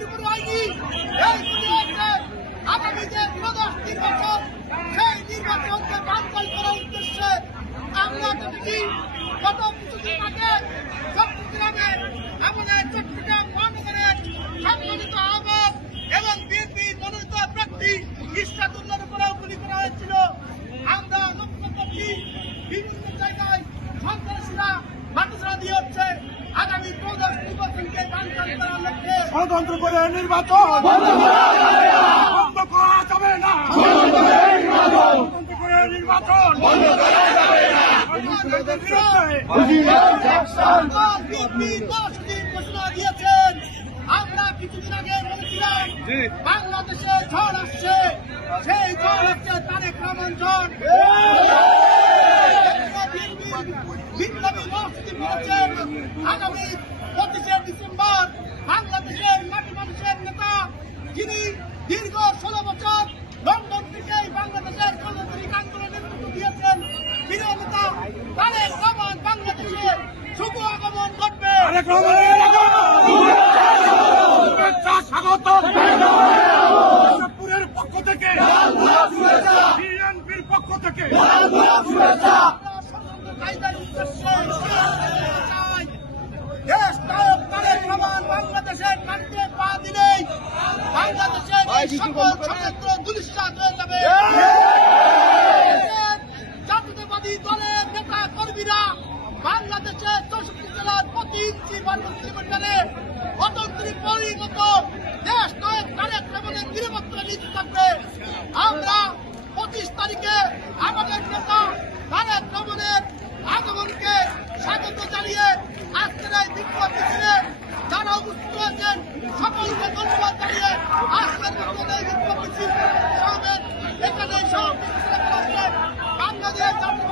পুরোপুরি হয়নি। এই পরিবর্তে আগামী যে ত্রয়োদশ নির্বাচন, সেই নির্বাচনকে বানচাল করার উদ্দেশ্যে আমরা দেখেছি গত কিছুদিন আগে চট্টগ্রামে আমাদের চট্টগ্রাম মহানগরের সম্মানিত আহ্বায়ক এবং বিএনপি মনোনীত প্রার্থী ইশরাতুল্লাহর উপরেও গুলি করা হয়েছিল। আমরা লক্ষ্য করছি বিভিন্ন জায়গায় সন্ত্রাসীরা বাটুরা দিয়ে হচ্ছে আগামী ত্রয়োদশ নির্বাচনকে বানচাল করার লক্ষ্যে ষড়যন্ত্র করে নির্বাচন বন্ধ করা যাবে না। ষড়যন্ত্র করে নির্বাচন বন্ধ করা যাবে না। বিএনপি 10 দিন ঘোষণা দিয়েছেন। আমরা কিছুদিন আগে বলেছিলাম বাংলাদেশে ঝড় আসছে, সেই ঝড় হচ্ছে তারেক রহমান ঝড়। বিপ্লবী মসজিদ বলেছেন আগামী 25শে ডিসেম্বর বাংলাদেশের মাটি মানুষের নেতা, যিনি দীর্ঘ 16 বছর লন্ডন থেকে বাংলাদেশের গণতান্ত্রিক আন্দোলনের নেতৃত্ব দিয়েছেন, প্রিয় নেতা তারেক রহমান বাংলাদেশে শুভ আগমন ঘটবে। স্বাগতের পক্ষ থেকে বিএনপির পক্ষ থেকে দেশ নায়ক তারেক রহমান বাংলাদেশের মাটিতে পা দিলেই বাংলাদেশের এই সকল ষড়যন্ত্র ধূলিসাৎ হয়ে যাবে। জাতীয়তাবাদী দলের নেতা কর্মীরা বাংলাদেশের 64 জেলার প্রতি ইঞ্চি মন্ডলে গণতন্ত্রী পরিণত দেশ নায়ক তারেক রহমানের নিরাপত্তা নিতে থাকবে। আমরা 25 তারিখে আমাদের নেতা তারেক রহমানের আগমনকে স্বাগত জানিয়ে আজকের এই বিক্ষোভ মিছিলে যারা উপস্থিত হয়েছেন সকলকে ধন্যবাদ জানিয়ে আজকের এই বিক্ষোভ মিছিল সমাবেশ এখানে বাংলাদেশ জাতীয়